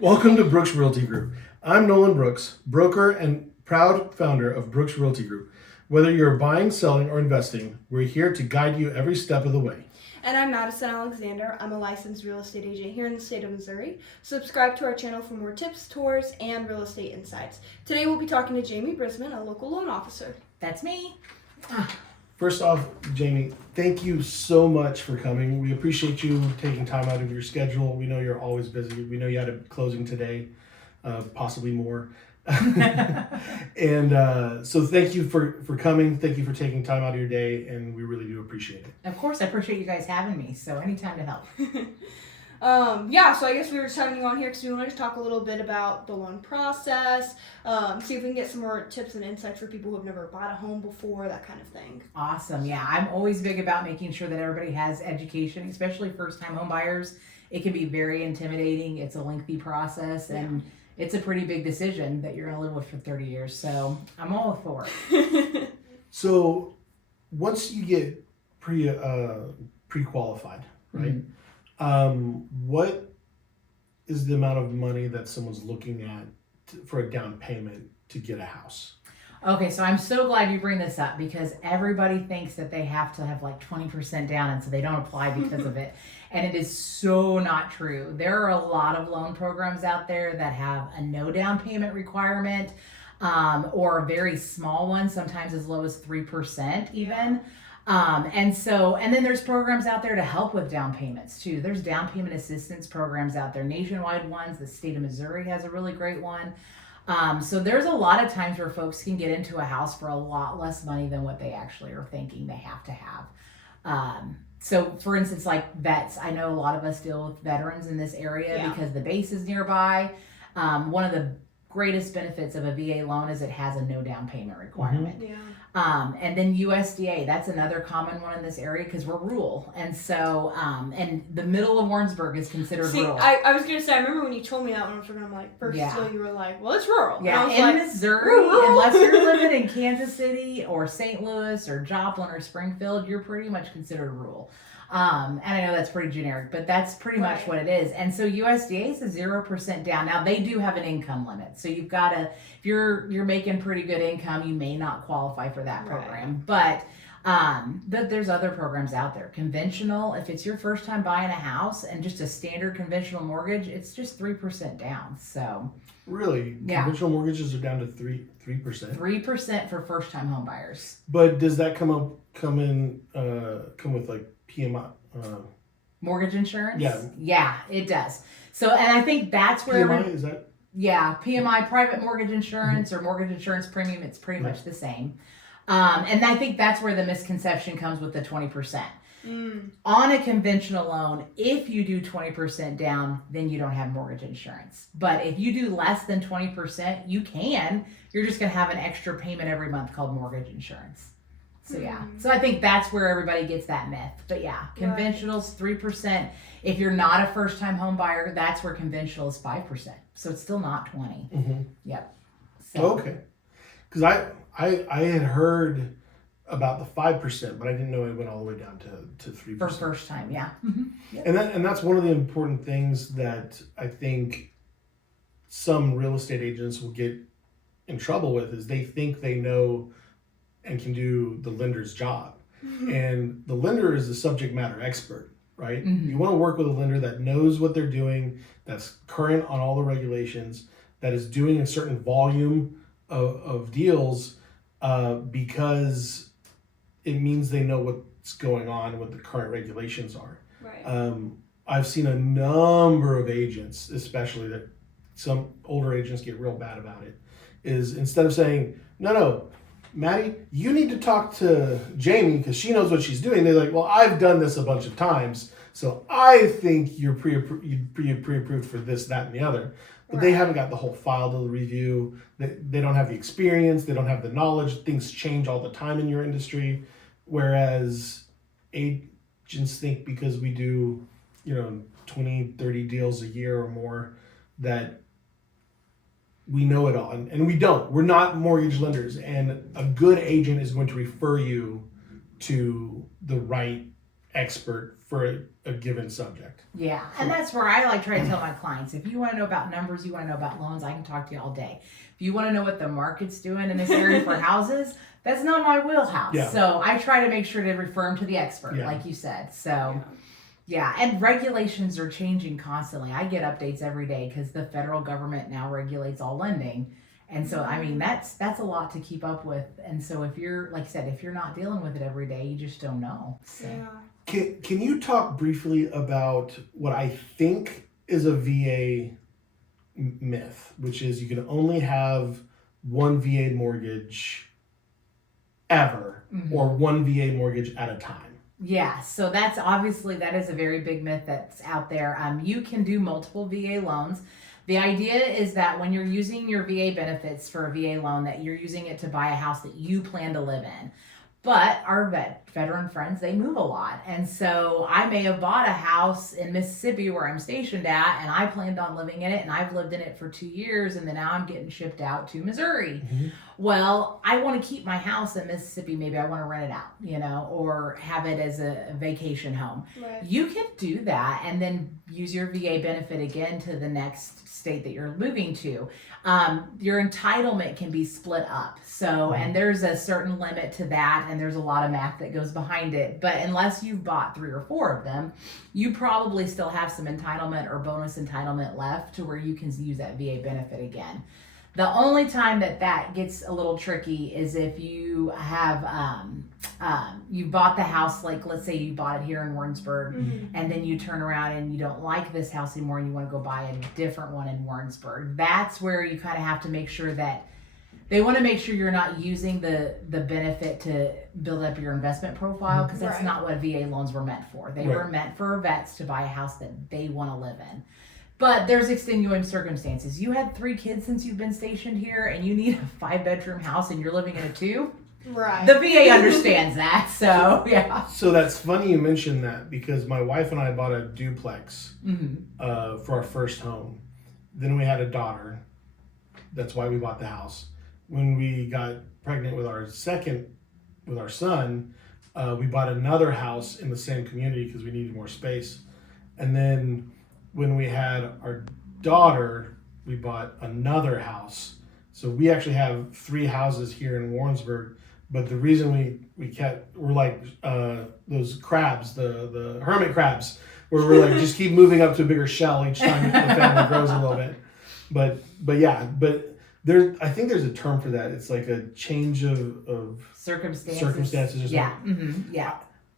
Welcome to Brooks Realty Group. I'm Nolan Brooks, broker and proud founder of Brooks Realty Group. Whether you're buying, selling, or investing, we're here to guide you every step of the way. And I'm Madison Alexander. I'm a licensed real estate agent here in the state of Missouri. Subscribe to our channel for more tips, tours, and real estate insights. Today we'll be talking to Jamie Brisben, a local loan officer. That's me. First off, Jamie, thank you so much for coming. We appreciate you taking time out of your schedule. We know you're always busy. We know you had a closing today, possibly more. And so thank you for coming. Thank you for taking time out of your day, and we really do appreciate it. Of course, I appreciate you guys having me. So anytime to help. So I guess we were just having you on here because we wanted to talk a little bit about the loan process, see if we can get some more tips and insights for people who have never bought a home before, that kind of thing. Awesome. Yeah, I'm always big about making sure that everybody has education, especially first-time home buyers. It can be very intimidating. It's a lengthy process, and it's a pretty big decision that you're going to live with for 30 years. So I'm all for it. So once you get pre-qualified, right? Mm-hmm. What is the amount of money that someone's looking at for a down payment to get a house? Okay, so I'm so glad you bring this up because everybody thinks that they have to have like 20% down and so they don't apply because of it. And it is so not true. There are a lot of loan programs out there that have a no down payment requirement or a very small one, sometimes as low as 3% even. And then there's programs out there to help with down payments too. There's down payment assistance programs out there, nationwide ones. The state of Missouri has a really great one. So there's a lot of times where folks can get into a house for a lot less money than what they actually are thinking they have to have. So for instance, like vets, I know a lot of us deal with veterans in this area because the base is nearby. One of the greatest benefits of a VA loan is it has a no down payment requirement. Yeah. And then USDA, that's another common one in this area because we're rural. And so, and the middle of Warrensburg is considered rural. I was going to say, I remember when you told me that when I was looking, I'm like, first you were like, well, it's rural. Yeah, and I was in Missouri, unless you're living in Kansas City or St. Louis or Joplin or Springfield, you're pretty much considered rural. And I know that's pretty generic, but that's pretty much what it is. And so USDA is a 0% down. Now they do have an income limit. So you've got to, if you're making pretty good income, you may not qualify for that program. But there's other programs out there. Conventional, if it's your first time buying a house and just a standard conventional mortgage, it's just 3% down. So really, conventional mortgages are down to 3%. 3% for first time home buyers. But does that come with like PMI? Mortgage insurance? Yeah. Yeah, it does. So, and I think that's where... PMI, is that? Yeah, PMI, private mortgage insurance or mortgage insurance premium, it's pretty much the same. And I think that's where the misconception comes with the 20%. On a conventional loan, if you do 20% down, then you don't have mortgage insurance. But if you do less than 20%, you can. You're just going to have an extra payment every month called mortgage insurance. So so I think that's where everybody gets that myth. But conventionals 3%. If you're not a first time home buyer, that's where conventional is 5%. So it's still not 20. Mm-hmm. Yep. So. Okay. Because I had heard about the 5%, but I didn't know it went all the way down to 3%. For first time, yeah. Mm-hmm. Yep. And that's one of the important things that I think some real estate agents will get in trouble with is they think they know and can do the lender's job. Mm-hmm. And the lender is the subject matter expert, right? Mm-hmm. You want to work with a lender that knows what they're doing, that's current on all the regulations, that is doing a certain volume of deals because it means they know what's going on, what the current regulations are. Right. I've seen a number of agents, especially that some older agents get real bad about it, is instead of saying, no, Maddie, you need to talk to Jamie because she knows what she's doing. They're like, well, I've done this a bunch of times, so I think you're pre-approved for this, that, and the other. But they haven't got the whole file to review. They don't have the experience. They don't have the knowledge. Things change all the time in your industry. Whereas agents think because we do, 20, 30 deals a year or more that we know it all, and we don't. We're not mortgage lenders, and a good agent is going to refer you to the right expert for a given subject. Yeah, and that's where I like try to tell my clients, if you want to know about numbers, you want to know about loans, I can talk to you all day. If you want to know what the market's doing in this area for houses, that's not my wheelhouse. Yeah. So I try to make sure to refer them to the expert, Yeah. like you said. So yeah, and regulations are changing constantly. I get updates every day because the federal government now regulates all lending. And so, I mean, that's a lot to keep up with. And so if you're, like you said, if you're not dealing with it every day, you just don't know. So. Yeah. Can you talk briefly about what I think is a VA myth, which is you can only have one VA mortgage ever, or one VA mortgage at a time? Yeah, so that is a very big myth that's out there. You can do multiple VA loans. The idea is that when you're using your VA benefits for a VA loan, that you're using it to buy a house that you plan to live in. But our veteran friends, they move a lot. And so I may have bought a house in Mississippi where I'm stationed at, and I planned on living in it, and I've lived in it for 2 years, and then now I'm getting shipped out to Missouri. Well, I want to keep my house in Mississippi. Maybe I want to rent it out, or have it as a vacation home. Right. You can do that and then use your VA benefit again to the next state that you're moving to. Your entitlement can be split up. So, and there's a certain limit to that, and there's a lot of math that goes behind it. But unless you've bought 3 or 4 of them, you probably still have some entitlement or bonus entitlement left to where you can use that VA benefit again. The only time that gets a little tricky is if you have, you bought the house, like let's say you bought it here in Warrensburg, and then you turn around and you don't like this house anymore and you want to go buy a different one in Warrensburg. That's where you kind of have to make sure that they want to make sure you're not using the benefit to build up your investment profile, because that's not what VA loans were meant for. They were meant for vets to buy a house that they want to live in. But there's extenuating circumstances. You had 3 kids since you've been stationed here, and you need a 5-bedroom house, and you're living in a 2. Right. The VA understands that, so yeah. So that's funny you mentioned that, because my wife and I bought a duplex for our first home. Then we had a daughter. That's why we bought the house. When we got pregnant with our son, we bought another house in the same community because we needed more space. And then when we had our daughter, we bought another house. So we actually have 3 houses here in Warrensburg. But the reason we're like those crabs, the hermit crabs, where we're like just keep moving up to a bigger shell each time the family grows a little bit. But I think there's a term for that. It's like a change of circumstances. Or Yeah. Yeah.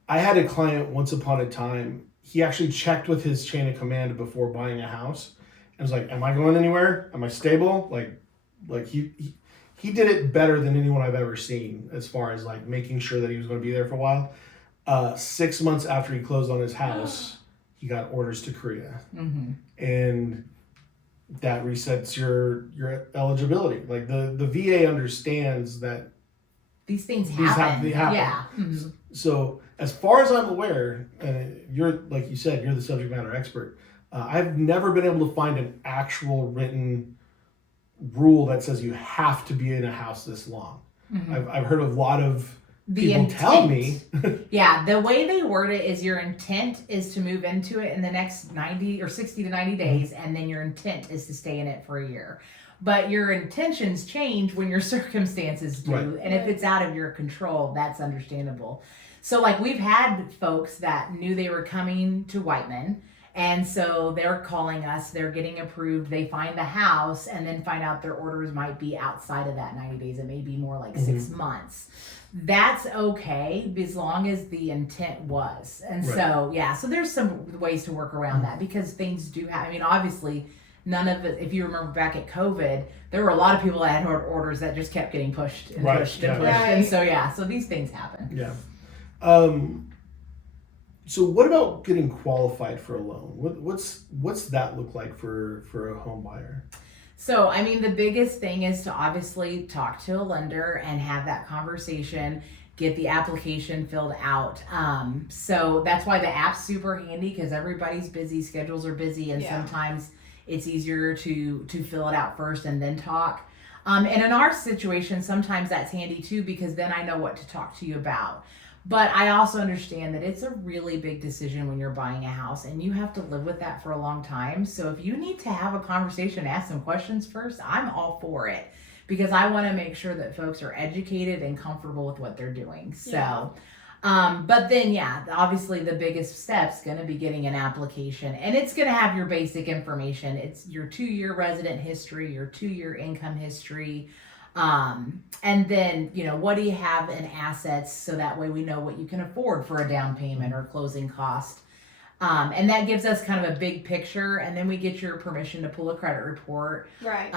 I had a client once upon a time. He actually checked with his chain of command before buying a house, and was like, "Am I going anywhere? Am I stable?" Like he did it better than anyone I've ever seen as far as like making sure that he was going to be there for a while. 6 months after he closed on his house, he got orders to Korea, and that resets your eligibility. Like the VA understands that these things happen. Yeah. So as far as I'm aware, you're, like you said, you're the subject matter expert. I've never been able to find an actual written rule that says you have to be in a house this long. I've heard of a lot of people tell me. Yeah, the way they word it is your intent is to move into it in the next 90 or 60 to 90 days, and then your intent is to stay in it for a year. But your intentions change when your circumstances do. Right. And if it's out of your control, that's understandable. So like we've had folks that knew they were coming to Whiteman, and so they're calling us, they're getting approved, they find the house, and then find out their orders might be outside of that 90 days. It may be more like 6 months. That's okay as long as the intent was. And so, yeah, so there's some ways to work around that, because things do happen. I mean, obviously, none of it, if you remember back at COVID, there were a lot of people that had orders that just kept getting pushed and pushed and pushed. And so, yeah, so these things happen. Yeah. So what about getting qualified for a loan? What's that look like for a home buyer? So, I mean, the biggest thing is to obviously talk to a lender and have that conversation, get the application filled out. So that's why the app's super handy, because everybody's busy, schedules are busy, and sometimes it's easier to fill it out first and then talk. And in our situation, sometimes that's handy too, because then I know what to talk to you about. But I also understand that it's a really big decision when you're buying a house and you have to live with that for a long time. So if you need to have a conversation, ask some questions first, I'm all for it, because I want to make sure that folks are educated and comfortable with what they're doing. So, but then, obviously the biggest step's going to be getting an application, and it's going to have your basic information. It's your 2-year resident history, your 2-year income history. And then, what do you have in assets, so that way we know what you can afford for a down payment or closing cost. And that gives us kind of a big picture, and then we get your permission to pull a credit report. Right.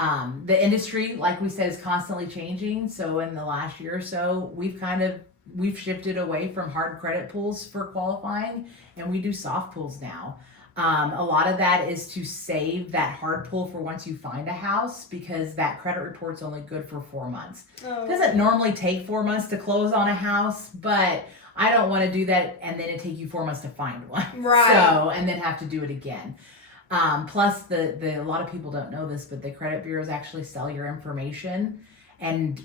The industry, like we said, is constantly changing. So in the last year or so, we've shifted away from hard credit pulls for qualifying, and we do soft pulls now. A lot of that is to save that hard pull for once you find a house, because that credit report's only good for 4 months. It doesn't normally take 4 months to close on a house, but I don't want to do that and then it take you 4 months to find one. Right. So, and then have to do it again. Plus a lot of people don't know this, but the credit bureaus actually sell your information and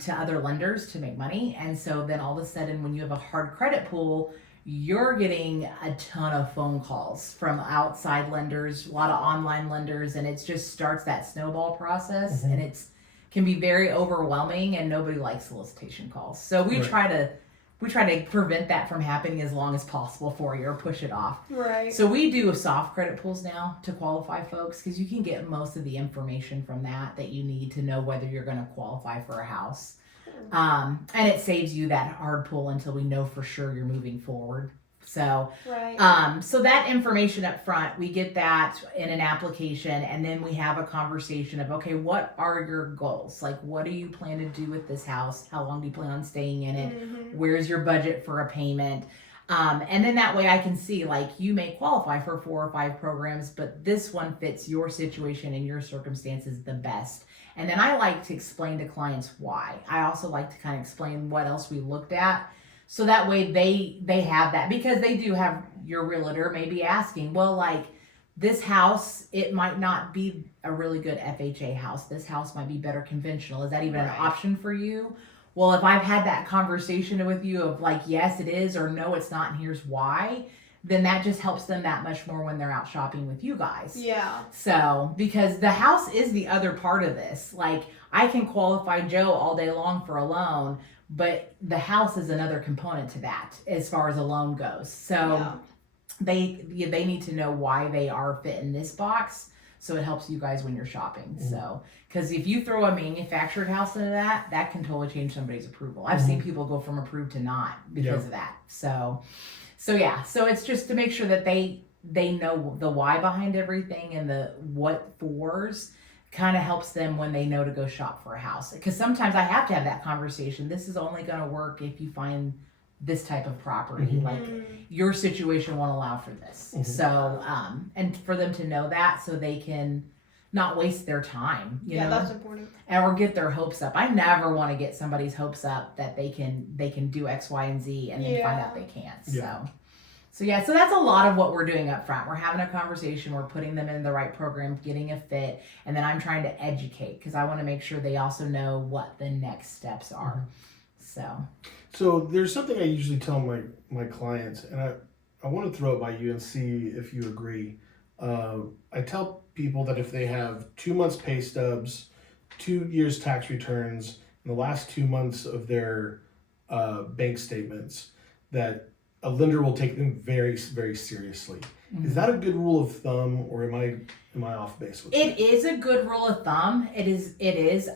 to other lenders to make money. And so then all of a sudden, when you have a hard credit pull, you're getting a ton of phone calls from outside lenders, a lot of online lenders, and it just starts that snowball process, and it can be very overwhelming, and nobody likes solicitation calls. So we try to prevent that from happening as long as possible for you, or push it off. Right. So we do soft credit pulls now to qualify folks, because you can get most of the information from that you need to know whether you're going to qualify for a house. And it saves you that hard pull until we know for sure you're moving forward. So, so that information up front, we get that in an application, and then we have a conversation of, okay, what are your goals? Like, what do you plan to do with this house? How long do you plan on staying in it? Where's your budget for a payment? And then that way I can see, like, you may qualify for 4 or 5 programs, but this one fits your situation and your circumstances the best. And then I like to explain to clients why. I also like to kind of explain what else we looked at. So that way they have that, because they do have your realtor maybe asking, well, like, this house, it might not be a really good FHA house. This house might be better conventional. Is that even an option for you? Well, if I've had that conversation with you of like, yes, it is, or no, it's not, and here's why, then that just helps them that much more when they're out shopping with you guys. Yeah. So, because the house is the other part of this. Like, I can qualify Joe all day long for a loan, but the house is another component to that as far as a loan goes. So they need to know why they are fit in this box. So it helps you guys when you're shopping. So, because if you throw a manufactured house into that can totally change somebody's approval. I've seen people go from approved to not because of that. So it's just to make sure that they know the why behind everything, and the what fors kind of helps them when they know to go shop for a house. Because sometimes I have to have that conversation. This is only going to work if you find this type of property. Like, your situation won't allow for this. So, and for them to know that, so they can not waste their time, you know? That's important. Or get their hopes up. I never want to get somebody's hopes up that they can do X, Y, and Z, and then find out they can't. So that's a lot of what we're doing up front. We're having a conversation, we're putting them in the right program, getting a fit, and then I'm trying to educate, because I want to make sure they also know what the next steps are. So there's something I usually tell my clients, and I want to throw it by you and see if you agree. I tell people that if they have 2 months pay stubs, 2 years tax returns, and the last 2 months of their bank statements, that a lender will take them very, very seriously. Is that a good rule of thumb, or am I off base with it? That? Is a good rule of thumb. It is.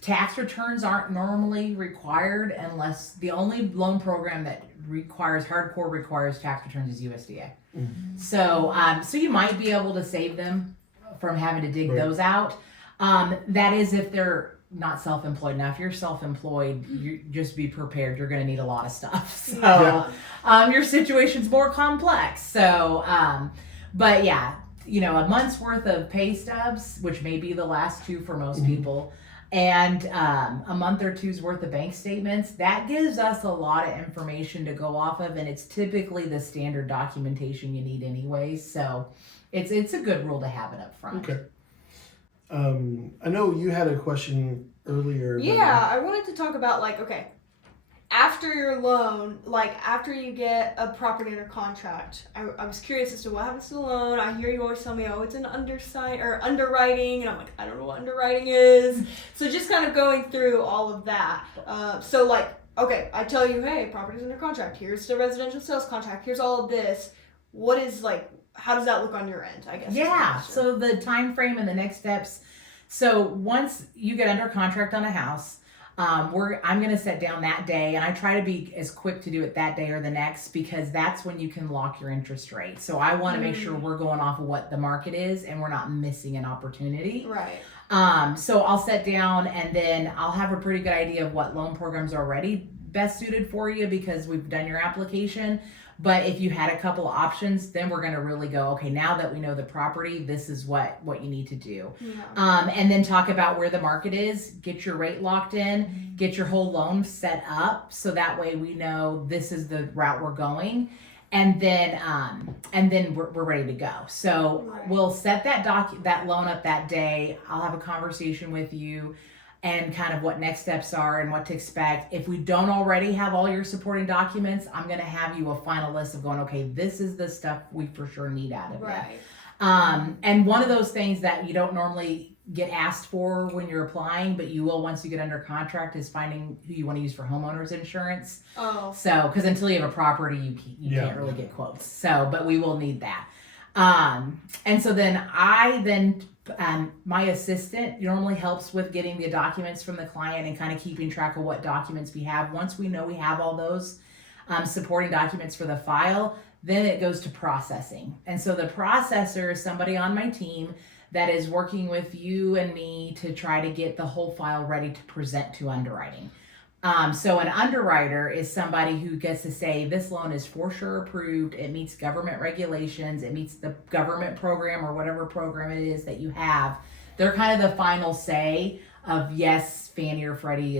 Tax returns aren't normally required, unless the only loan program that hardcore requires tax returns is USDA. So you might be able to save them from having to dig those out. That is if they're not self-employed. Now, if you're self-employed, you just be prepared. You're going to need a lot of stuff. So your situation's more complex. So, but yeah, a month's worth of pay stubs, which may be the last 2 for most people, and a month or 2's worth of bank statements, that gives us a lot of information to go off of, and it's typically the standard documentation you need anyway. So it's a good rule to have it up front. Okay. I know you had a question earlier. Yeah, I wanted to talk about, like, okay, after your loan, like after you get a property under contract, I was curious as to what happens to the loan. I hear you always tell me, oh, it's an underwriting, and I'm like, I don't know what underwriting is. So just kind of going through all of that. So like, okay, I tell you, hey, property's under contract. Here's the residential sales contract. Here's all of this. What is like? How does that look on your end? I guess. Yeah. So the time frame and the next steps. So once you get under contract on a house, I'm going to sit down that day, and I try to be as quick to do it that day or the next, because that's when you can lock your interest rate. So I want to make sure we're going off of what the market is and we're not missing an opportunity. Right. So I'll sit down, and then I'll have a pretty good idea of what loan programs are already best suited for you, because we've done your application. But if you had a couple of options, then we're going to really go, okay, now that we know the property, this is what you need to do. Yeah. And then talk about where the market is, get your rate locked in, get your whole loan set up, so that way we know this is the route we're going. And then we're ready to go. So we'll set that loan up that day. I'll have a conversation with you and kind of what next steps are and what to expect. If we don't already have all your supporting documents, I'm going to have you a final list of going, okay, this is the stuff we for sure need out of it. Right. And one of those things that you don't normally get asked for when you're applying, but you will once you get under contract, is finding who you want to use for homeowners insurance. Oh. So, because until you have a property, you can't really get quotes. So, but we will need that. And so then my assistant normally helps with getting the documents from the client and kind of keeping track of what documents we have. Once we know we have all those supporting documents for the file, then it goes to processing. And so the processor is somebody on my team that is working with you and me to try to get the whole file ready to present to underwriting. So an underwriter is somebody who gets to say, this loan is for sure approved, it meets government regulations, it meets the government program or whatever program it is that you have. They're kind of the final say of, yes, Fannie or Freddie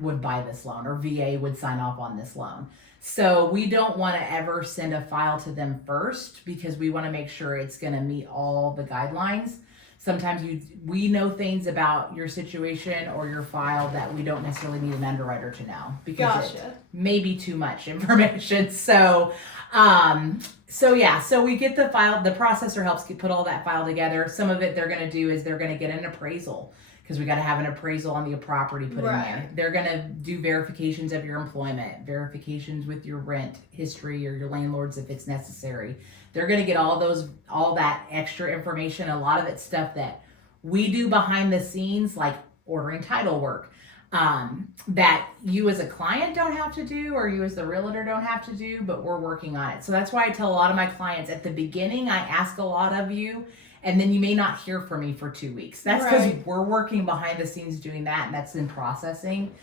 would buy this loan, or VA would sign off on this loan. So we don't want to ever send a file to them first, because we want to make sure it's going to meet all the guidelines. Sometimes we know things about your situation or your file that we don't necessarily need an underwriter to know, because it may be too much information. So we get the file. The processor helps put all that file together. Some of it they're going to do is they're going to get an appraisal, because we got to have an appraisal on the property put in there. They're going to do verifications of your employment, verifications with your rent history or your landlords if it's necessary. They're going to get all that extra information. A lot of it's stuff that we do behind the scenes, like ordering title work, that you as a client don't have to do, or you as the realtor don't have to do, but we're working on it. So that's why I tell a lot of my clients at the beginning, I ask a lot of you, and then you may not hear from me for 2 weeks. That's because we're working behind the scenes doing that, and that's in processing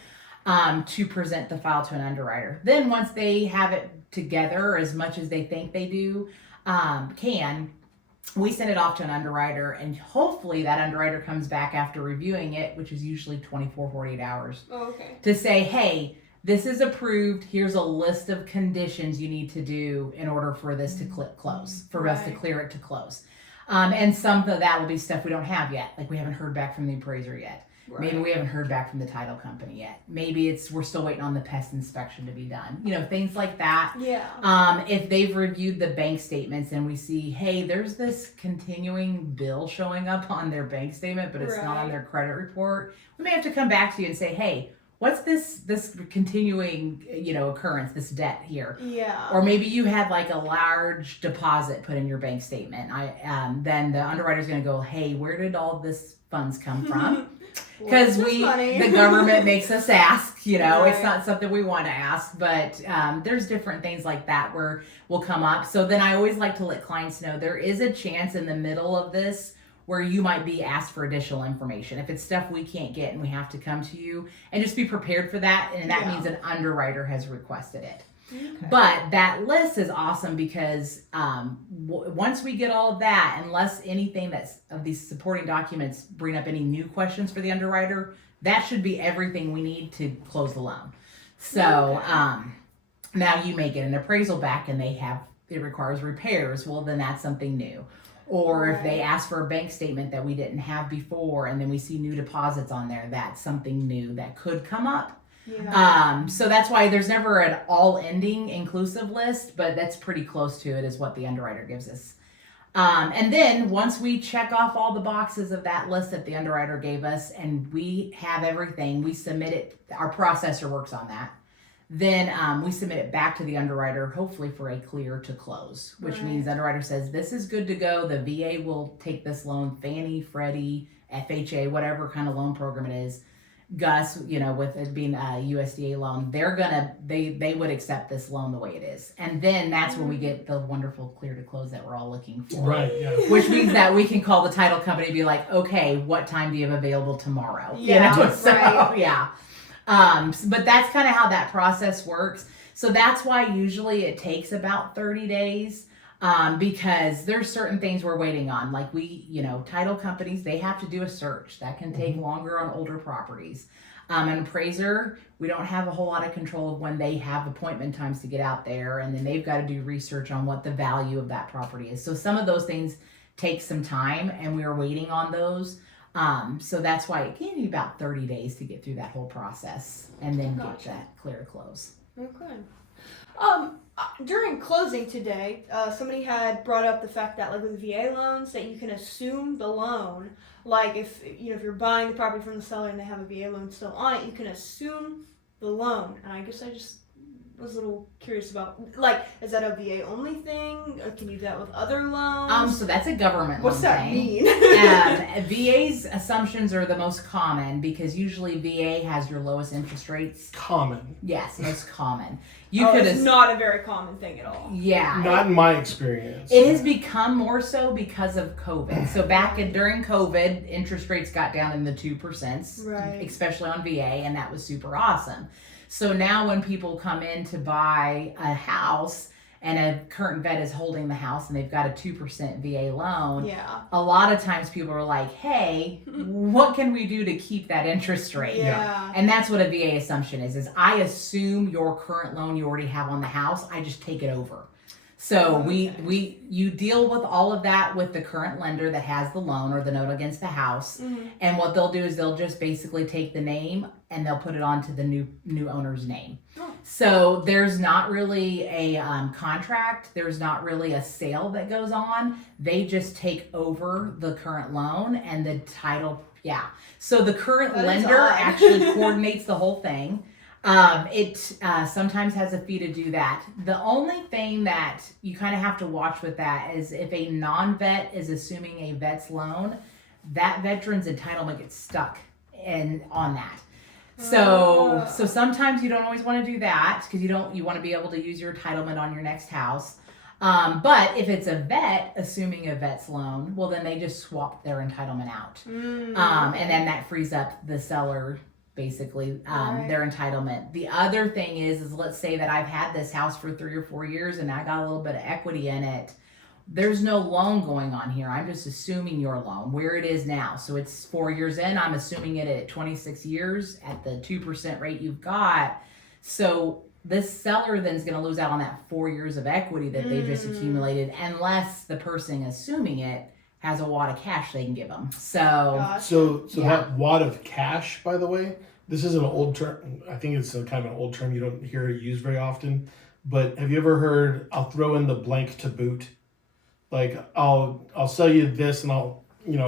to present the file to an underwriter. Then once they have it together, as much as they think they do, we send it off to an underwriter, and hopefully that underwriter comes back after reviewing it, which is usually 24, 48 hours, to say, hey, this is approved. Here's a list of conditions you need to do in order for this to close, for us to clear it to close. And some of that will be stuff we don't have yet. Like we haven't heard back from the appraiser yet. Maybe we haven't heard back from the title company yet. Maybe we're still waiting on the pest inspection to be done. Things like that. Yeah. If they've reviewed the bank statements and we see, hey, there's this continuing bill showing up on their bank statement, but it's not on their credit report, we may have to come back to you and say, hey, what's this continuing, occurrence, this debt here? Yeah. Or maybe you had like a large deposit put in your bank statement. Then the underwriter's going to go, hey, where did all this funds come from? Because the government makes us ask, it's not something we want to ask, but there's different things like that where will come up. So then I always like to let clients know there is a chance in the middle of this where you might be asked for additional information. If it's stuff we can't get and we have to come to you, and just be prepared for that. And that means an underwriter has requested it. Okay. But that list is awesome because once we get all of that, unless anything of these supporting documents bring up any new questions for the underwriter, that should be everything we need to close the loan. So now you may get an appraisal back and it requires repairs. Well, then that's something new. Or if they ask for a bank statement that we didn't have before and then we see new deposits on there, that's something new that could come up. Yeah. So that's why there's never an all-ending inclusive list, but that's pretty close to it is what the underwriter gives us. And then once we check off all the boxes of that list that the underwriter gave us and we have everything, we submit it, our processor works on that. Then we submit it back to the underwriter, hopefully for a clear to close, which means the underwriter says, this is good to go. The VA will take this loan, Fannie, Freddie, FHA, whatever kind of loan program it is. Gus, with it being a USDA loan, they would accept this loan the way it is. And then that's when we get the wonderful clear to close that we're all looking for. Right, yeah. Which means that we can call the title company and be like, okay, what time do you have available tomorrow? Yeah, So, right. yeah. But that's kind of how that process works. So that's why usually it takes about 30 days. Because there's certain things we're waiting on. Like title companies, they have to do a search. That can take longer on older properties. An appraiser, we don't have a whole lot of control of when they have appointment times to get out there. And then they've got to do research on what the value of that property is. So some of those things take some time and we're waiting on those. So that's why it can be about 30 days to get through that whole process and then get that clear to close. Okay. During closing today, somebody had brought up the fact that like with VA loans that you can assume the loan. Like if you're buying the property from the seller and they have a VA loan still on it, you can assume the loan. And I guess I just was a little curious about, like, is that a VA only thing? Or can you do that with other loans? So that's a government What's loan that thing. mean? VA's assumptions are the most common because usually VA has your lowest interest rates. Common. Yes, most common. It's not a very common thing at all. Yeah. Not in my experience. It has become more so because of COVID. So during COVID, interest rates got down in the 2%, Right. especially on VA, and that was super awesome. So now when people come in to buy a house and a current vet is holding the house and they've got a 2% VA loan, Yeah. a lot of times people are like, hey, what can we do to keep that interest rate? Yeah. And that's what a VA assumption is I assume your current loan you already have on the house, I just take it over. So you deal with all of that with the current lender that has the loan or the note against the house. Mm-hmm. And what they'll do is they'll just basically take the name and they'll put it onto the new owner's name. Oh. So there's not really a contract. There's not really a sale that goes on. They just take over the current loan and the title. Yeah. So the current That is lender odd. actually coordinates the whole thing. It sometimes has a fee to do that. The only thing that you kind of have to watch with that is if a non-vet is assuming a vet's loan, that veteran's entitlement gets stuck on that. So sometimes you don't always want to do that because you want to be able to use your entitlement on your next house. But if it's a vet assuming a vet's loan, well then they just swap their entitlement out. And then that frees up the seller basically their entitlement. The other thing is let's say that I've had this house for 3 or 4 years and I got a little bit of equity in it. There's no loan going on here. I'm just assuming your loan where it is now. So it's 4 years in. I'm assuming it at 26 years at the 2% rate you've got. So this seller then is going to lose out on that 4 years of equity that they just accumulated unless the person assuming it has a wad of cash they can give them. So That wad of cash, by the way, this is an old term. I think it's a kind of an old term. You don't hear it used very often. But have you ever heard, I'll throw in the blank to boot? Like, I'll sell you this and I'll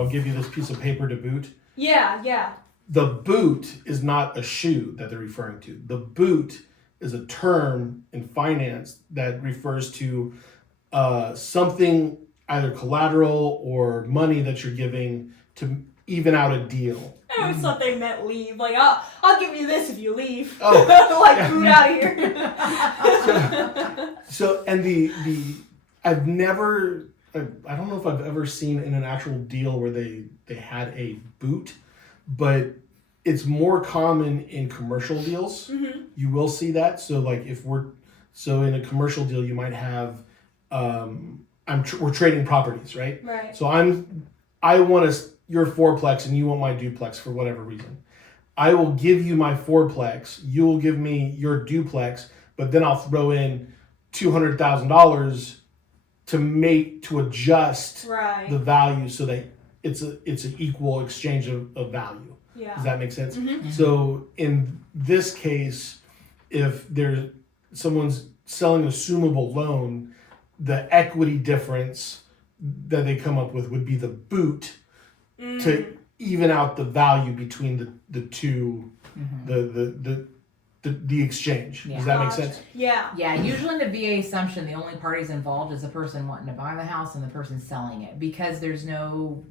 give you this piece of paper to boot. Yeah. The boot is not a shoe that they're referring to. The boot is a term in finance that refers to something, either collateral or money that you're giving to even out a deal. I always thought they meant leave. Like, I'll give you this if you leave. Oh, like, boot out of here. So I've never, I don't know if I've ever seen in an actual deal where they had a boot, but it's more common in commercial deals. Mm-hmm. You will see that. So like in a commercial deal, you might have, we're trading properties, right? Right. So I want your fourplex and you want my duplex for whatever reason. I will give you my fourplex. You will give me your duplex, but then I'll throw in $200,000 to adjust Right. the value so that it's an equal exchange of value. Yeah. Does that make sense? Mm-hmm. So in this case, if someone's selling an assumable loan, the equity difference that they come up with would be the boot to even out the value between the two, the exchange. Yeah. Does that make sense? Yeah. Yeah, usually in the VA assumption, the only parties involved is the person wanting to buy the house and the person selling it, because there's no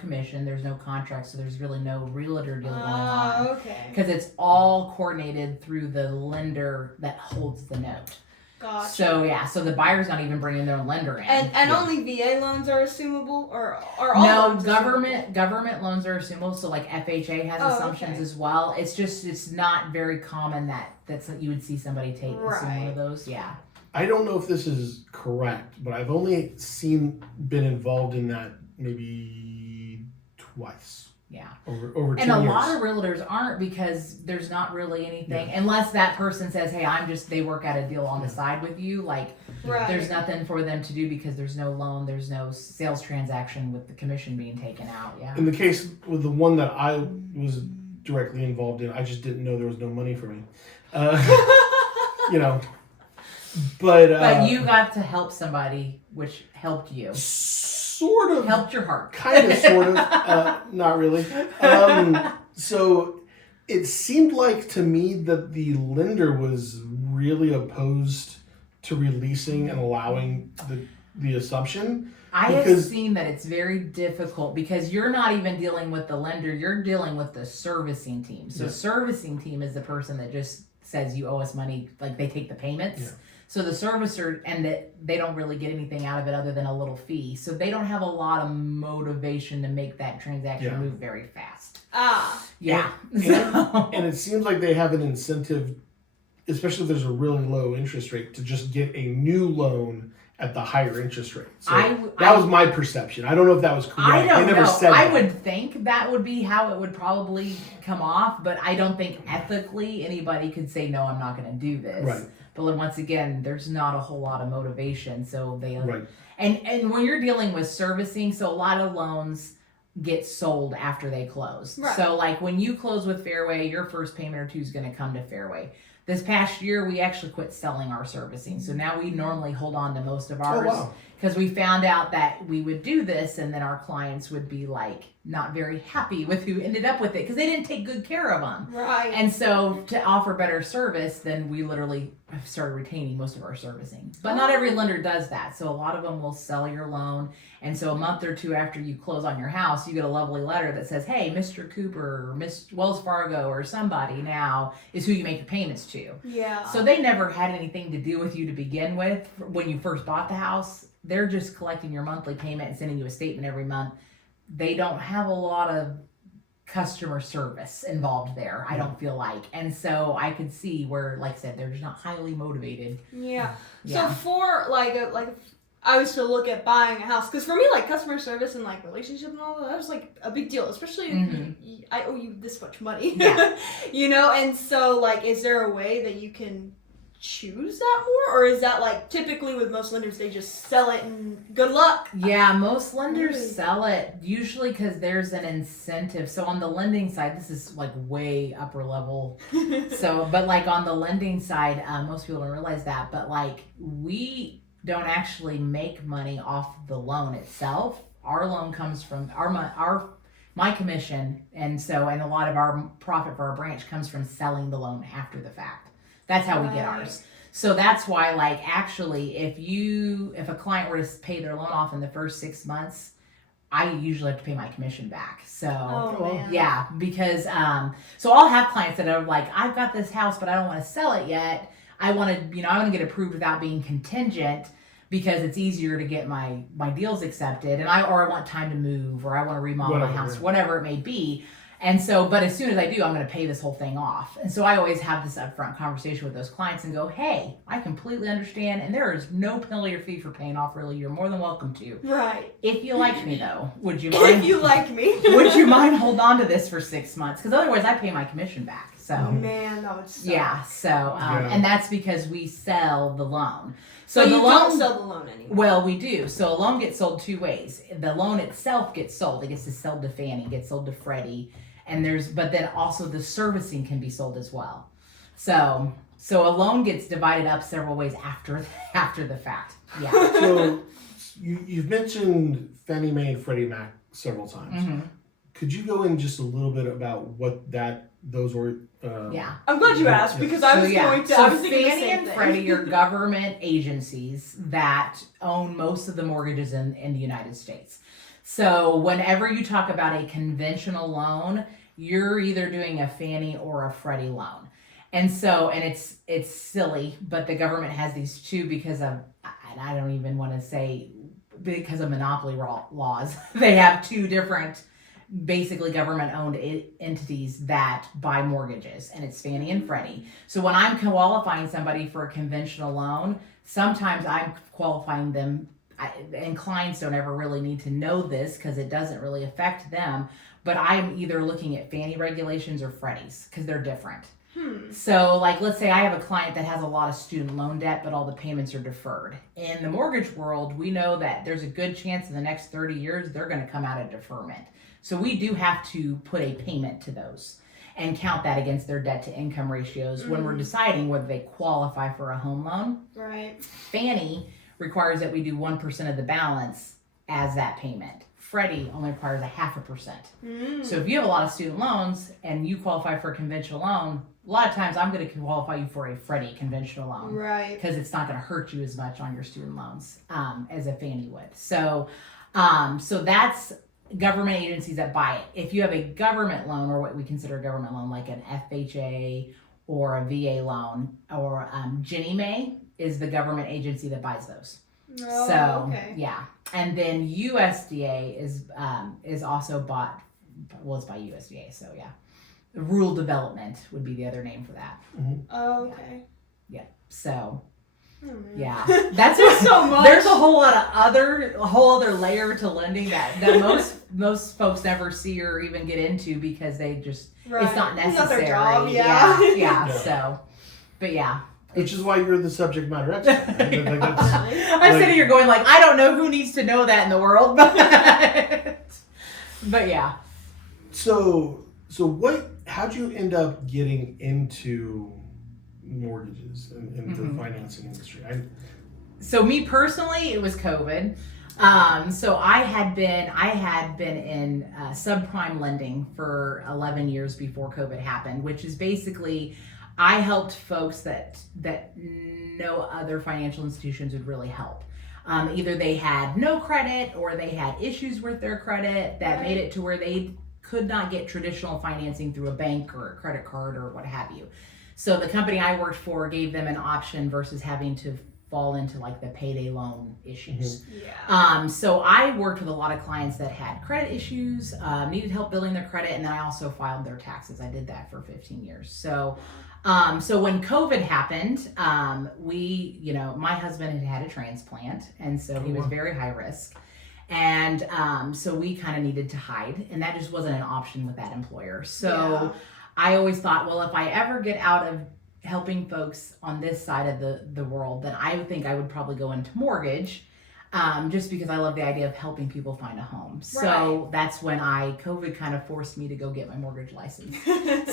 commission, there's no contract, so there's really no realtor deal going on. Okay. Because it's all coordinated through the lender that holds the note. Gotcha. So the buyer's not even bringing their lender in. And only VA loans are assumable, or all No, loans government loans are assumable. So like FHA has assumptions okay. as well. It's not very common that you would see somebody assume one of those. Yeah. I don't know if this is correct, but I've only been involved in that maybe twice. Yeah. Over 10 and a years. lot of realtors aren't, because there's not really anything unless that person says, hey, they work out a deal on the side with you. Like there's nothing for them to do, because there's no loan, there's no sales transaction with the commission being taken out. Yeah. In the case with the one that I was directly involved in, I just didn't know there was no money for me. But you got to help somebody, which helped you. Sort of. Helped your heart. Kind of, sort of. Not really. So it seemed like to me that the lender was really opposed to releasing and allowing the assumption. I have seen that it's very difficult, because you're not even dealing with the lender, you're dealing with the servicing team. So servicing team is the person that just says you owe us money, like they take the payments. Yeah. So the servicer, and that they don't really get anything out of it other than a little fee. So they don't have a lot of motivation to make that transaction move very fast. Yeah. And it seems like they have an incentive, especially if there's a really low interest rate, to just get a new loan at the higher interest rate. So that was my perception. I don't know if that was correct. I don't know. Said I that. would think that would be how it would probably come off, but I don't think ethically anybody could say, no, I'm not going to do this. Right. But once again, there's not a whole lot of motivation. So they right. And when you're dealing with servicing, so a lot of loans get sold after they close. Right. So like when you close with Fairway, your first payment or two is going to come to Fairway. This past year, we actually quit selling our servicing. So now we normally hold on to most of ours. Oh, wow. Because we found out that we would do this, and then our clients would be like not very happy with who ended up with it, because they didn't take good care of them. Right. And so to offer better service, then we literally have started retaining most of our servicing. But not every lender does that. So a lot of them will sell your loan. And so a month or two after you close on your house, you get a lovely letter that says, hey, Mr. Cooper or Miss Wells Fargo or somebody now is who you make your payments to. Yeah. So they never had anything to do with you to begin with when you first bought the house. They're just collecting your monthly payment and sending you a statement every month. They don't have a lot of customer service involved there, I don't feel like. And so I could see where, like I said, they're just not highly motivated. Yeah. Yeah. So for like I was to look at buying a house, because for me, like, customer service and like relationship and all that was like a big deal, especially if I owe you this much money. Yeah. And so like, is there a way that you can choose that more, or is that like typically with most lenders they just sell it and good luck? Yeah, most lenders sell it usually because there's an incentive. So on the lending side, this is like way upper level. But like on the lending side, most people don't realize that, but like we don't actually make money off the loan itself. Our loan comes from my commission, and a lot of our profit for our branch comes from selling the loan after the fact. That's how we get ours. So that's why, like, actually, if a client were to pay their loan off in the first 6 months, I usually have to pay my commission back. So, yeah, because, so I'll have clients that are like, I've got this house, but I don't want to sell it yet. I want to get approved without being contingent, because it's easier to get my deals accepted, and I want time to move, or I want to remodel my house, whatever it may be. And so, but as soon as I do, I'm going to pay this whole thing off. And so I always have this upfront conversation with those clients and go, hey, I completely understand. And there is no penalty or fee for paying off, really. You're more than welcome to. Right. If you like me, though, would you mind? If you like me. Would you mind hold on to this for 6 months? Because otherwise I pay my commission back. So. Oh, man, that would suck. Yeah. So, and that's because we sell the loan. So you don't sell the loan anymore. Well, we do. So a loan gets sold two ways. The loan itself gets sold. It gets to sell to Fannie, gets sold to Freddie. And but then also the servicing can be sold as well. So a loan gets divided up several ways after the fact. Yeah. So you've mentioned Fannie Mae and Freddie Mac several times. Mm-hmm. Could you go in just a little bit about what those were? Yeah. I'm glad you asked because I was going to. So I was thinking the Fannie same and thing. Freddie are government agencies that own most of the mortgages in the United States. So whenever you talk about a conventional loan, you're either doing a Fannie or a Freddie loan. And it's silly, but the government has these two because of, and I don't even want to say because of monopoly laws. They have two different, basically government-owned entities that buy mortgages, and it's Fannie and Freddie. So when I'm qualifying somebody for a conventional loan, sometimes I'm qualifying them, and clients don't ever really need to know this because it doesn't really affect them, but I'm either looking at Fannie regulations or Freddie's because they're different. So like, let's say I have a client that has a lot of student loan debt, but all the payments are deferred. In the mortgage world, we know that there's a good chance in the next 30 years, they're going to come out of deferment. So we do have to put a payment to those and count that against their debt to income ratios when we're deciding whether they qualify for a home loan. Right. Fannie requires that we do 1% of the balance as that payment. Freddie only requires 0.5%. So if you have a lot of student loans and you qualify for a conventional loan, a lot of times I'm going to qualify you for a Freddie conventional loan. Right. Because it's not going to hurt you as much on your student loans as a Fannie would. So that's government agencies that buy it. If you have a government loan, or what we consider a government loan, like an FHA or a VA loan, or Ginnie Mae is the government agency that buys those. Oh, So okay. yeah, and then USDA is also bought. Well, it's by USDA. So yeah, rural development would be the other name for that. Oh, okay. Yeah. So Oh, man. yeah, that's There's so much. There's a whole other layer to lending that most folks never see or even get into because they just Right. it's not It's necessary. their job, yeah. Yeah. So, but yeah. Which is why you're the subject matter expert. Right? Like, I'm sitting here going like, I don't know who needs to know that in the world, but yeah. So how'd you end up getting into mortgages and the financing industry? So me personally, it was COVID. So I had been in subprime lending for 11 years before COVID happened, which is basically I helped folks that no other financial institutions would really help. Either they had no credit or they had issues with their credit that made it to where they could not get traditional financing through a bank or a credit card or what have you. So the company I worked for gave them an option versus having to fall into like the payday loan issues. Yeah. So I worked with a lot of clients that had credit issues, needed help building their credit, and then I also filed their taxes. I did that for 15 years. So when COVID happened, my husband had a transplant, and so he was very high risk. And so we kind of needed to hide, and that just wasn't an option with that employer. So I always thought, well, if I ever get out of helping folks on this side of the world, then I think I would probably go into mortgage, just because I love the idea of helping people find a home. So that's when COVID kind of forced me to go get my mortgage license.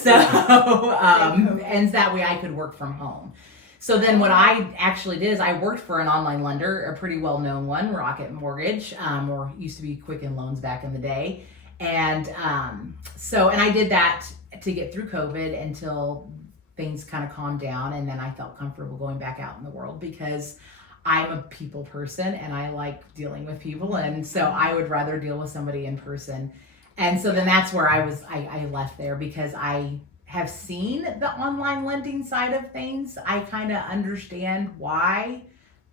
So, and that way I could work from home. So then what I actually did is I worked for an online lender, a pretty well-known one, Rocket Mortgage, or used to be Quicken Loans back in the day. And and I did that to get through COVID until things kind of calmed down, and then I felt comfortable going back out in the world because I'm a people person and I like dealing with people, and so I would rather deal with somebody in person. And so then that's where I left there because I have seen the online lending side of things. I kind of understand why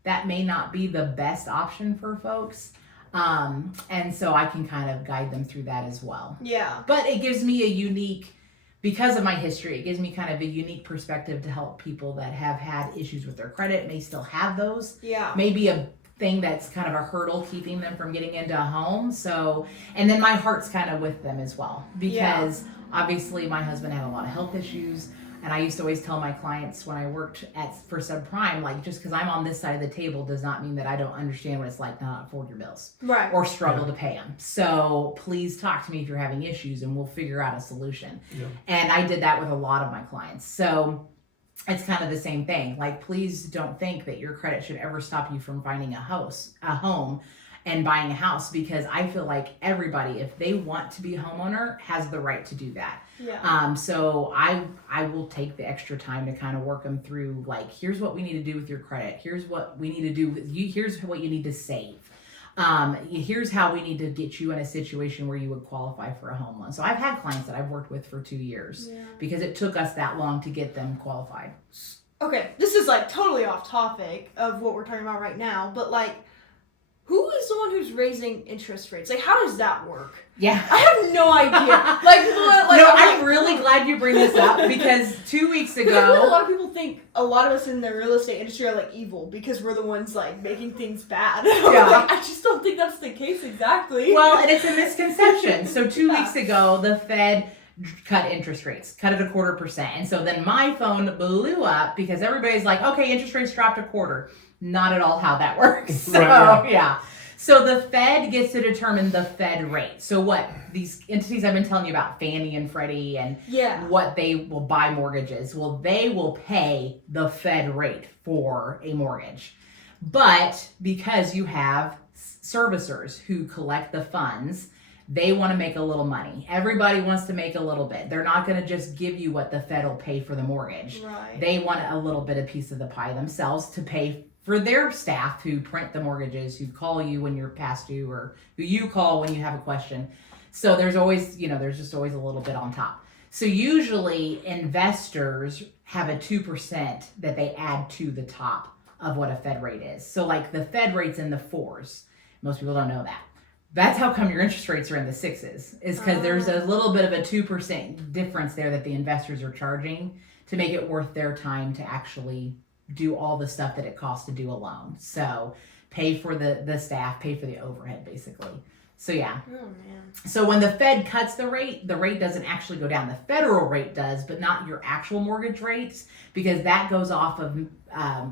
that may not be the best option for folks. And so I can kind of guide them through that as well. Yeah. But it gives me because of my history, it gives me kind of a unique perspective to help people that have had issues with their credit, may still have those. Yeah. Maybe a thing that's kind of a hurdle keeping them from getting into a home. So, and then my heart's kind of with them as well, because obviously my husband had a lot of health issues. And I used to always tell my clients when I worked for subprime, like, just because I'm on this side of the table does not mean that I don't understand what it's like to not afford your bills. Right. Or struggle to pay them. So please talk to me if you're having issues and we'll figure out a solution. Yeah. And I did that with a lot of my clients. So it's kind of the same thing. Like, please don't think that your credit should ever stop you from finding a home and buying a house, because I feel like everybody, if they want to be a homeowner, has the right to do that. Yeah. So I will take the extra time to kind of work them through, like, here's what we need to do with your credit. Here's what we need to do with you. Here's what you need to save. Here's how we need to get you in a situation where you would qualify for a home loan. So I've had clients that I've worked with for 2 years because it took us that long to get them qualified. Okay, this is like totally off topic of what we're talking about right now, but like, who is the one who's raising interest rates? Like, how does that work? Yeah. I have no idea. I'm really glad you bring this up, because 2 weeks ago, I feel like a lot of people think a lot of us in the real estate industry are like evil because we're the ones like making things bad. Yeah. Like, I just don't think that's the case exactly. Well, and it's a misconception. So 2 weeks ago, the Fed cut interest rates, cut it 0.25%. And so then my phone blew up because everybody's like, okay, interest rates dropped 0.25%. Not at all how that works. So, yeah. So the Fed gets to determine the Fed rate. So what these entities I've been telling you about, Fannie and Freddie, and what they will buy mortgages, well, they will pay the Fed rate for a mortgage. But because you have servicers who collect the funds, they want to make a little money. Everybody wants to make a little bit. They're not going to just give you what the Fed will pay for the mortgage. Right. They want a little bit of piece of the pie themselves to pay for their staff who print the mortgages, who call you when you're past due, or who you call when you have a question. So there's always, there's just always a little bit on top. So usually investors have a 2% that they add to the top of what a Fed rate is. So like the Fed rate's in the 4s. Most people don't know that. That's how come your interest rates are in the 6s, is because there's a little bit of a 2% difference there that the investors are charging to make it worth their time to actually do all the stuff that it costs to do a loan. So pay for the staff, pay for the overhead, basically. So yeah. Oh man. So when the Fed cuts the rate doesn't actually go down. The federal rate does, but not your actual mortgage rates, because that goes off of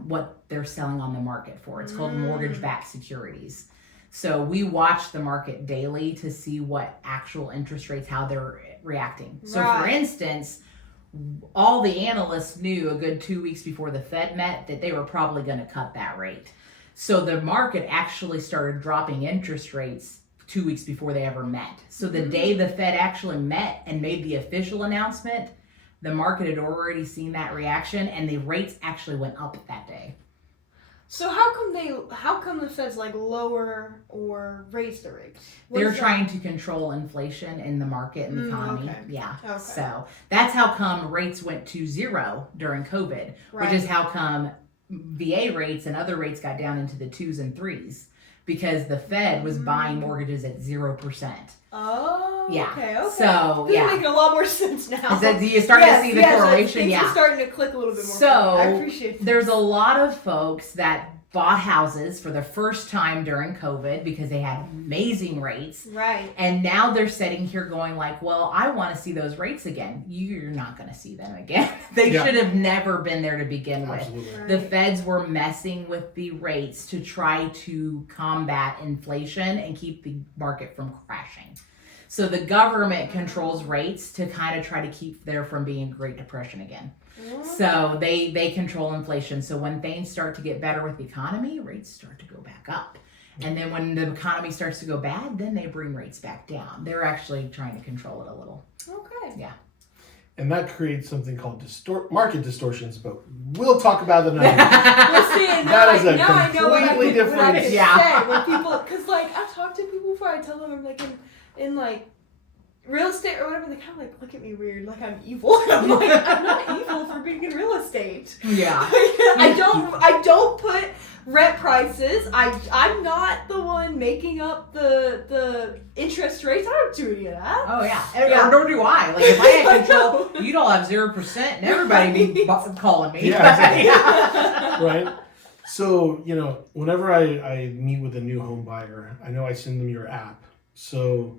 what they're selling on the market for. It's called mortgage-backed securities. So we watch the market daily to see what actual interest rates, how they're reacting. So for instance, all the analysts knew a good 2 weeks before the Fed met that they were probably going to cut that rate. So the market actually started dropping interest rates 2 weeks before they ever met. So the day the Fed actually met and made the official announcement, the market had already seen that reaction, and the rates actually went up that day. So how come the Fed's like lower or raise the rates? They're trying to control inflation in the market and the economy. Okay. Yeah. Okay. So that's how come rates went to 0 during COVID, which is how come VA rates and other rates got down into the 2s and 3s, because the Fed was buying mortgages at 0%. Oh, yeah. Okay. So this is making a lot more sense now. Do you start to see the correlation? Things are starting to click a little bit more. So I appreciate that. There's a lot of folks that bought houses for the first time during COVID because they had amazing rates. Right. And now they're sitting here going like, well, I want to see those rates again. You're not going to see them again. They should have never been there to begin with. Absolutely. Right. The Feds were messing with the rates to try to combat inflation and keep the market from crashing. So the government controls rates to kind of try to keep there from being a Great Depression again. So they control inflation. So when things start to get better with the economy, rates start to go back up. And then when the economy starts to go bad, then they bring rates back down. They're actually trying to control it a little. Okay. Yeah. And that creates something called market distortions, but we'll talk about it another Listen, That is a now I know what I completely can, what I different- can say when people, because like I've talked to people before. I tell them I'm like in like real estate or whatever. They kind of like look at me weird, like I'm evil. I'm like, I'm not evil for being in real estate. Yeah. I don't put rent prices. I'm not the one making up the interest rates. I don't do any of that. Oh yeah. Or nor do I. Like if I had control, you'd all have 0% and everybody be calling me. Yeah, exactly. Right. So, whenever I meet with a new home buyer, I know I send them your app. So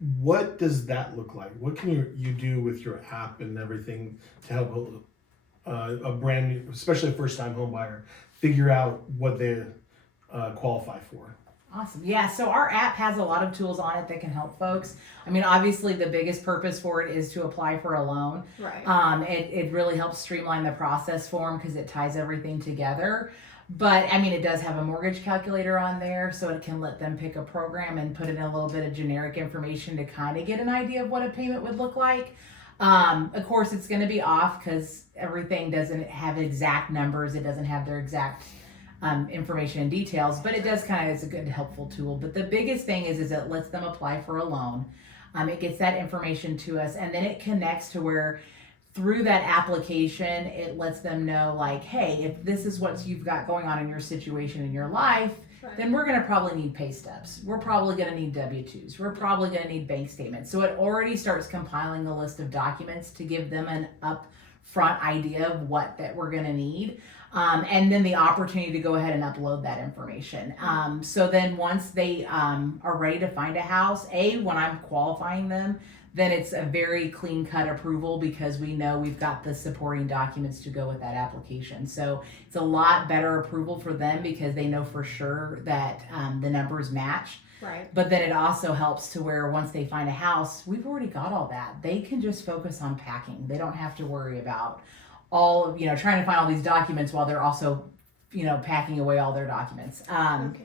What does that look like? What can you do with your app and everything to help a brand new, especially a first time home buyer, figure out what they qualify for? Awesome. Yeah, so our app has a lot of tools on it that can help folks. I mean, obviously the biggest purpose for it is to apply for a loan. Right. It really helps streamline the process for them because it ties everything together. But I mean, it does have a mortgage calculator on there, so it can let them pick a program and put in a little bit of generic information to kind of get an idea of what a payment would look like. Of course, it's going to be off because everything doesn't have exact numbers. It doesn't have their exact information and details, but it does kind of is a good helpful tool. But the biggest thing is it lets them apply for a loan. It gets that information to us, and then it connects to where through that application, it lets them know like, hey, if this is what you've got going on in your situation in your life, Right. then we're going to probably need pay stubs. We're probably going to need W-2s. We're probably going to need bank statements. So it already starts compiling a list of documents to give them an upfront idea of what that we're going to need. And then the opportunity to go ahead and upload that information. So then once they are ready to find a house, when I'm qualifying them, then it's a very clean cut approval because we know we've got the supporting documents to go with that application. So it's a lot better approval for them because they know for sure that the numbers match. Right. But then it also helps to where once they find a house, we've already got all that. They can just focus on packing. They don't have to worry about all of, trying to find all these documents while they're also, packing away all their documents. Okay.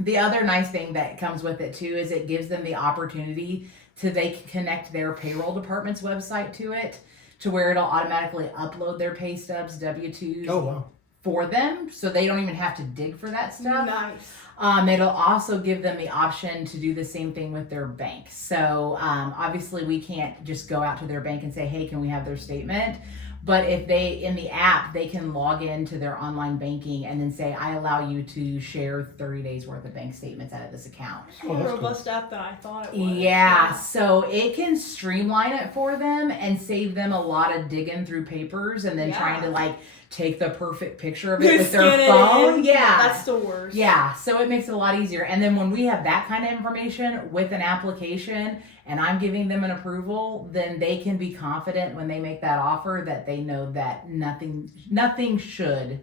The other nice thing that comes with it too is it gives them the opportunity they can connect their payroll department's website to it, to where it'll automatically upload their pay stubs, W-2s Oh, wow. for them, so they don't even have to dig for that stuff. Nice. It'll also give them the option to do the same thing with their bank. So obviously we can't just go out to their bank and say, hey, can we have their statement? But if in the app, they can log into their online banking and then say, I allow you to share 30 days worth of bank statements out of this account. It's a more that's robust app than I thought it was. Yeah, so it can streamline it for them and save them a lot of digging through papers and then trying to take the perfect picture of it with their phone. Yeah. That's the worst. Yeah, so it makes it a lot easier. And then when we have that kind of information with an application and I'm giving them an approval, then they can be confident when they make that offer that they know that nothing should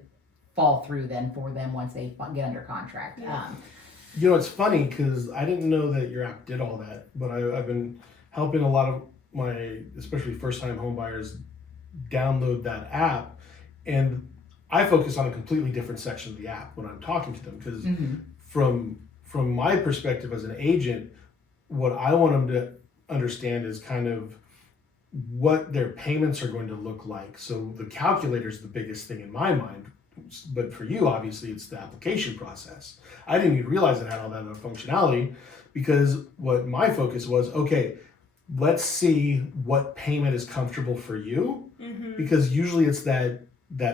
fall through then for them once they get under contract. Yeah. It's funny because I didn't know that your app did all that, but I've been helping a lot of my, especially first-time home buyers, download that app, and I focus on a completely different section of the app when I'm talking to them because from my perspective as an agent, what I want them to understand is kind of what their payments are going to look like. So the calculator is the biggest thing in my mind, but for you, obviously, it's the application process. I didn't even realize it had all that other functionality because what my focus was, okay, let's see what payment is comfortable for you, because usually it's that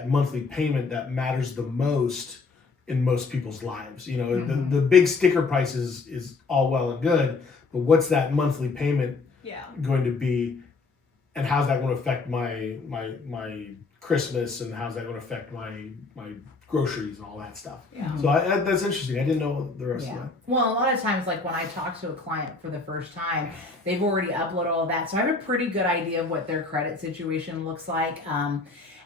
monthly payment that matters the most in most people's lives. The big sticker price is all well and good, but what's that monthly payment going to be, and how's that going to affect my Christmas, and how's that going to affect my groceries and all that stuff. Yeah. So that's interesting. I didn't know the rest of that. Well, a lot of times, like when I talk to a client for the first time, they've already uploaded all that, so I have a pretty good idea of what their credit situation looks like.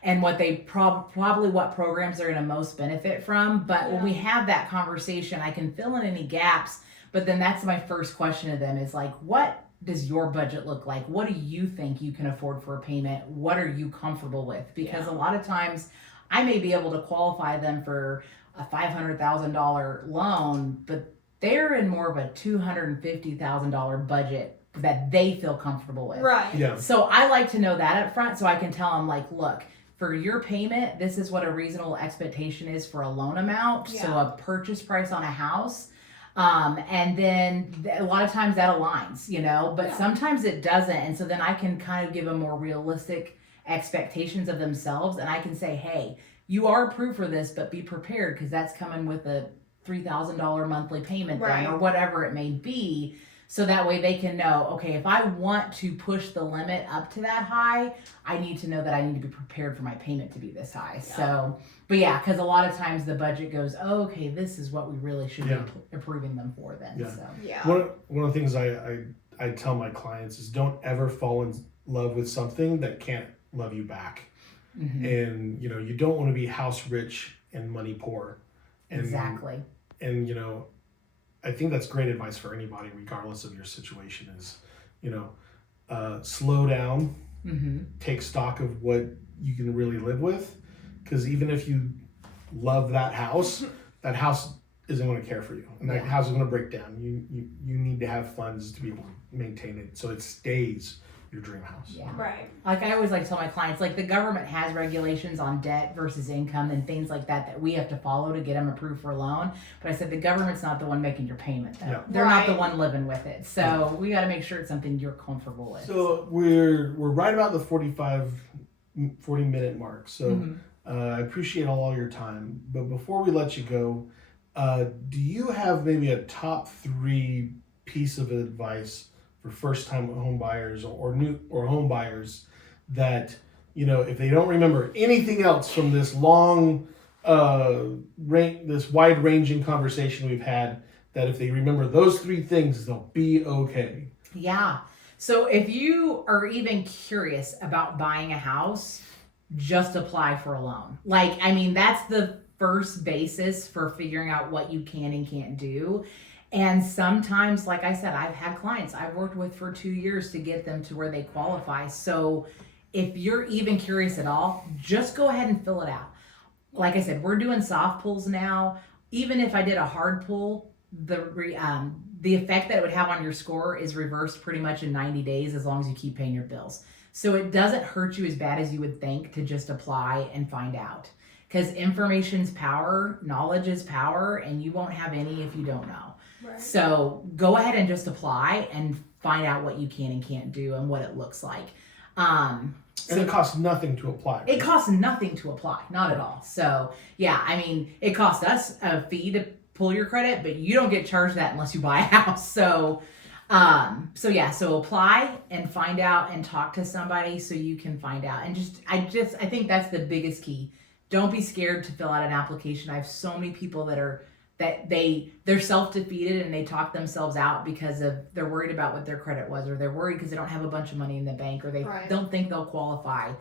And what they probably what programs they're going to most benefit from. But when we have that conversation, I can fill in any gaps. But then that's my first question to them is like, what does your budget look like? What do you think you can afford for a payment? What are you comfortable with? Because a lot of times I may be able to qualify them for a $500,000 loan, but they're in more of a $250,000 budget that they feel comfortable with. Right. Yeah. So I like to know that up front so I can tell them like, look, for your payment, this is what a reasonable expectation is for a loan amount. So a purchase price on a house. And then a lot of times that aligns, but sometimes it doesn't. And so then I can kind of give them more realistic expectations of themselves. And I can say, hey, you are approved for this, but be prepared because that's coming with a $3,000 monthly payment then, or whatever it may be. So that way they can know, okay, if I want to push the limit up to that high, I need to know that I need to be prepared for my payment to be this high. Yeah. So, but because a lot of times the budget goes, oh, okay, this is what we really should be approving them for then. Yeah. So. Yeah. One of the things I I tell my clients is don't ever fall in love with something that can't love you back. Mm-hmm. And you don't want to be house rich and money poor. And, Exactly. And I think that's great advice for anybody, regardless of your situation. Is slow down, Mm-hmm. take stock of what you can really live with, because even if you love that house isn't going to care for you, and that house is going to break down. You need to have funds to be able to maintain it so it stays your dream house. Yeah. Right. Like I always like to tell my clients, like the government has regulations on debt versus income and things like that we have to follow to get them approved for a loan. But I said the government's not the one making your payment though. Yeah. They're not the Right. one living with it. So we got to make sure it's something you're comfortable with. So we're right about the 40-minute mark. So Mhm. I appreciate all your time. But before we let you go, do you have maybe a top 3 piece of advice for first-time home buyers or home buyers that if they don't remember anything else from this long, this wide-ranging conversation we've had, that if they remember those 3 things, they'll be okay? Yeah. So if you are even curious about buying a house, just apply for a loan. That's the first basis for figuring out what you can and can't do. And sometimes, like I said, I've had clients I've worked with for 2 years to get them to where they qualify. So if you're even curious at all, just go ahead and fill it out. Like I said, we're doing soft pulls now. Even if I did a hard pull, the effect that it would have on your score is reversed pretty much in 90 days as long as you keep paying your bills. So it doesn't hurt you as bad as you would think to just apply and find out. Because information's power, knowledge is power, and you won't have any if you don't know. Right. So go ahead and just apply and find out what you can and can't do and what it looks like. And it costs nothing to apply. Right? It costs nothing to apply, not at all. So it costs us a fee to pull your credit, but you don't get charged that unless you buy a house. So apply and find out and talk to somebody so you can find out. And I think that's the biggest key. Don't be scared to fill out an application. I have so many people they're self-defeated and they talk themselves out because they're worried about what their credit was, or they're worried because they don't have a bunch of money in the bank, or they don't think they'll qualify.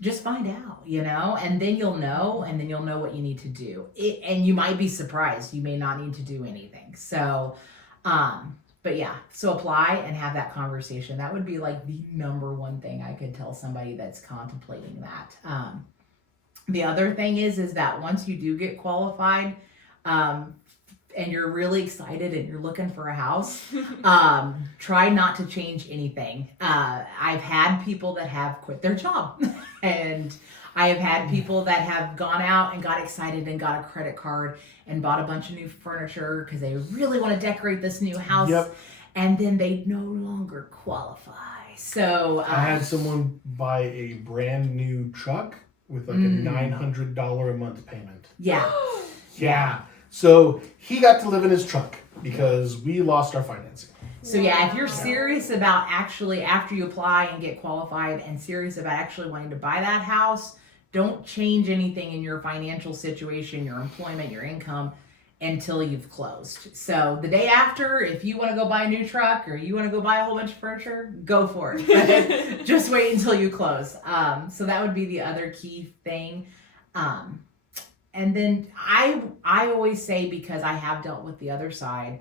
Just find out, and then you'll know, what you need to do. And you might be surprised. You may not need to do anything. So, so apply and have that conversation. That would be like the number one thing I could tell somebody that's contemplating that. The other thing is that once you do get qualified, and you're really excited and you're looking for a house, try not to change anything. I've had people that have quit their job and I have had people that have gone out and got excited and got a credit card and bought a bunch of new furniture because they really want to decorate this new house. Yep. And then they no longer qualify. So I had someone buy a brand new truck with like a $900 a month payment. Yeah. Yeah. So he got to live in his truck because we lost our financing. So if you're serious about actually, after you apply and get qualified and serious about actually wanting to buy that house, don't change anything in your financial situation, your employment, your income until you've closed. So the day after, if you want to go buy a new truck or you want to go buy a whole bunch of furniture, go for it. But just wait until you close. So that would be the other key thing. And then I always say, because I have dealt with the other side,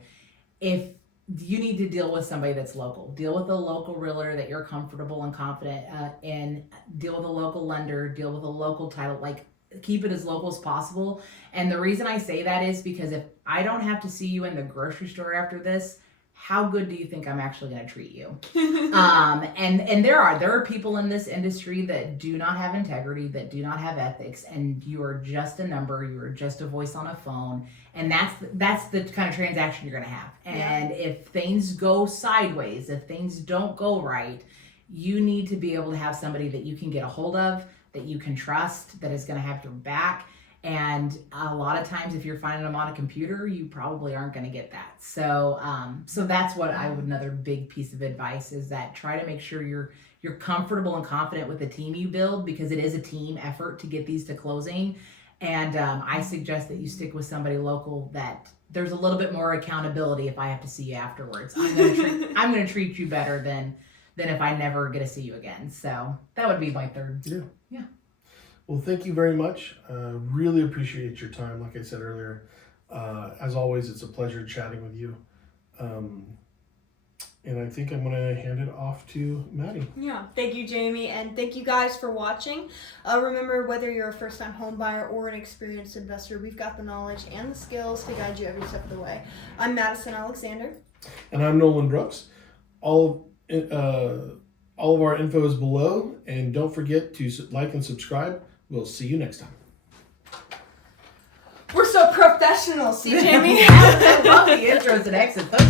if you need to deal with somebody that's local, deal with a local realtor that you're comfortable and confident in, deal with a local lender, deal with a local title, keep it as local as possible. And the reason I say that is because if I don't have to see you in the grocery store after this, how good do you think I'm actually going to treat you? And there are people in this industry that do not have integrity, that do not have ethics, and you are just a number, you are just a voice on a phone, and that's the kind of transaction you're going to have. And if things go sideways, if things don't go right, you need to be able to have somebody that you can get a hold of, that you can trust, that is going to have your back. And a lot of times, if you're finding them on a computer, you probably aren't going to get that. So that's what another big piece of advice is that try to make sure you're comfortable and confident with the team you build, because it is a team effort to get these to closing. And I suggest that you stick with somebody local that there's a little bit more accountability if I have to see you afterwards. I'm gonna treat you better than if I never get to see you again. So that would be my third. Yeah. Well, thank you very much. Really appreciate your time. Like I said earlier, as always, it's a pleasure chatting with you. And I think I'm going to hand it off to Maddie. Yeah, thank you, Jamie, and thank you guys for watching. Remember, whether you're a first-time home buyer or an experienced investor, we've got the knowledge and the skills to guide you every step of the way. I'm Madison Alexander. And I'm Nolan Brooks. All of our info is below, and don't forget to like and subscribe. We'll see you next time. We're so professional, see, Jamie? I love the intros and exits. Those